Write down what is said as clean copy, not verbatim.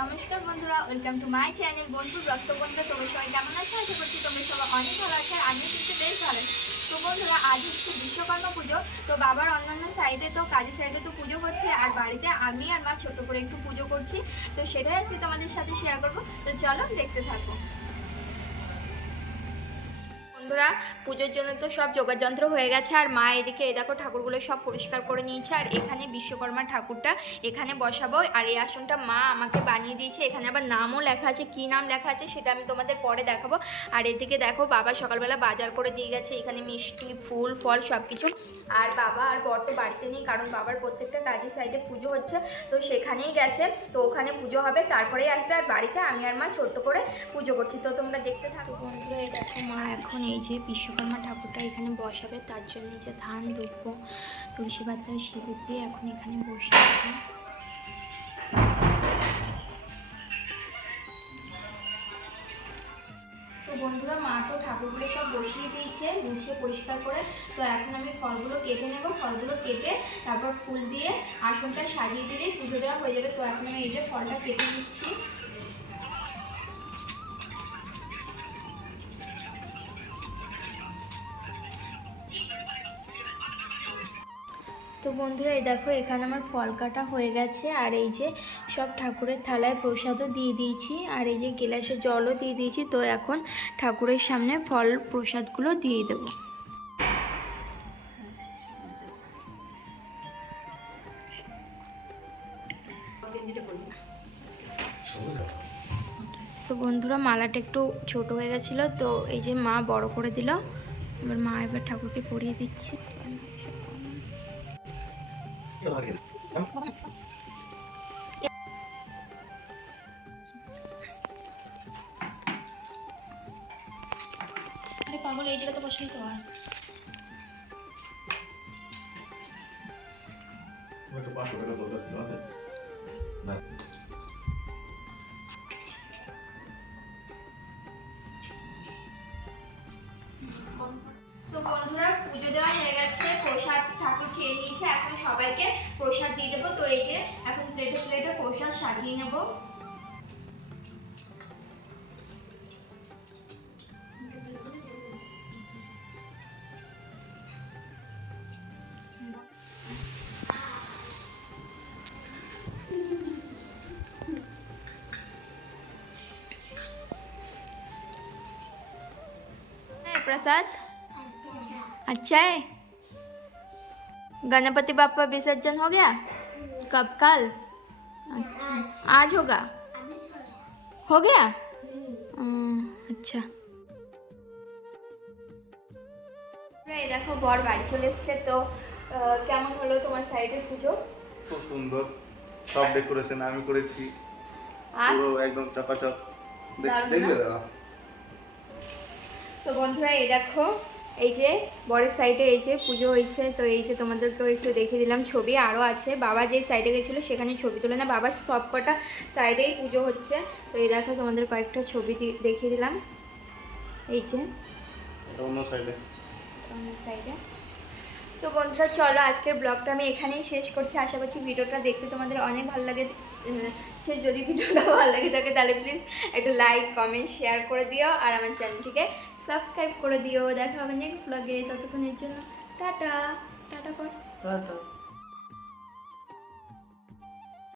নমস্কার বন্ধুরা, welcome to my channel বন্ধু ব্লগ। তো বন্ধুরা, তোমরা সবাই কেমন আছো? আশা করছি তোমরা সবাই অনেক ভালো আছো, আর আমিও কিন্তু বেশ ভালো আছি। তো বন্ধুরা, আজ হচ্ছে বিশ্বকর্মা পুজো। তো বাবার অন্যান্য সাইডে তো কাজের সাইডে তো পুজো হচ্ছে, আর বাড়িতে আমি আর মা ছোট করে একটু পুজো করছি। তো সেটাই আজকে তোমাদের সাথে শেয়ার করবো। তো চলো দেখতে থাকো। বন্ধুরা, পুজোর জন্য তো সব যোগাযন্ত্র হয়ে গেছে, আর মা এদিকে এই দেখো ঠাকুরগুলো সব পরিষ্কার করে নিয়েছে। আর এখানে বিশ্বকর্মা ঠাকুরটা এখানে বসাবো, আর এই আসনটা মা আমাকে বানিয়ে দিয়েছে। এখানে আবার নামও লেখা আছে, কী নাম লেখা আছে সেটা আমি তোমাদের পরে দেখাবো। আর এদিকে দেখো বাবা সকালবেলা বাজার করে দিয়ে গেছে, এখানে মিষ্টি ফুল ফল সব কিছু। আর বাবা আর বর তো বাড়িতে নেই, কারণ বাবার প্রত্যেকটা কাজের সাইডে পুজো হচ্ছে, তো সেখানেই গেছে। তো ওখানে পুজো হবে, তারপরেই আসবে। আর বাড়িতে আমি আর মা ছোট্ট করে পুজো করছি, তো তোমরা দেখতে থাকো। বন্ধুরা, এই দেখো মা এখন এই যে বিশ্বকর্মা ঠাকুরটা এখানে বসাবে, তার জন্য এই যে ধান দুব্বো তুলসী পাতা সিঁদুর দিয়ে এখন এখানে বসিয়ে দেবে। তো বন্ধুরা, মা তো ঠাকুরগুলো সব বসিয়ে দিয়েছে মুছে পরিষ্কার করে। তো এখন আমি ফলগুলো কেটে নেব, ফলগুলো কেটে তারপর ফুল দিয়ে আসনটা সাজিয়ে দিলেই পুজো দেওয়া হয়ে যাবে। তো এখন আমি এই যে ফলটা কেটে নিচ্ছি। তো বন্ধুরা, এই দেখো এখানে আমার ফল কাটা হয়ে গেছে, আর এই যে সব ঠাকুরের থালায় প্রসাদও দিয়ে দিয়েছি, আর এই যে গ্লাসে জলও দিয়ে দিয়েছি। তো এখন ঠাকুরের সামনে ফল প্রসাদগুলো দিয়ে দেবো। তো বন্ধুরা, মালাটা একটু ছোট হয়ে গেছিলো, তো এই যে মা বড় করে দিল। এবার মা এবার ঠাকুরকে পরিয়ে দিচ্ছি। আরে পাগল, এই জায়গাতে বসেই তো হয়। তো বন্ধুরা, পুজো দেওয়া হয়ে গেছে, প্রসাদ ঠাকুর খেয়ে নিয়েছে, এখন সবাইকে প্রসাদ দিয়ে দেবো। তো এই যে এখন প্লেটে প্লেটে প্রসাদ সাজিয়ে নেব। प्रसाद अच्छा है। गणपति बाप्पा विसर्जन हो गया कब? कल? अच्छा, आज होगा? हो गया? अच्छा। এই দেখো বর বাড়ি চলে এসেছে। তো কেমন হলো তোমার সাইডের পুজো? খুব সুন্দর, সব ডেকোরেশন আমি করেছি, পুরো একদম চকাচক। দেখলে দাদা? তো বন্ধুরা, এই দেখো এই যে বরের সাইডে এই যে পুজো হয়েছে। তো এই যে তোমাদেরকেও একটু দেখিয়ে দিলাম ছবি, আরও আছে। বাবা যে সাইডে গেছিলো সেখানে ছবি তুলে না, বাবার সব কটা সাইডেই পুজো হচ্ছে। তো এই দেখো তোমাদের কয়েকটা ছবি দেখিয়ে দিলাম। এই যে অন্য সাইডে। তো বন্ধুরা, চলো আজকের ব্লগটা আমি এখানেই শেষ করছি। আশা করছি ভিডিওটা দেখতে তোমাদের অনেক ভালো লাগে। যদি ভিডিওটা ভালো লাগে থাকে তাহলে প্লিজ একটু লাইক কমেন্ট শেয়ার করে দিও, আর আমার চ্যানেলটিকে সাবস্ক্রাইব করে দিও। দেখা হবে নেক্সট ব্লগে, ততক্ষণের জন্য টাটা। টাটা কর।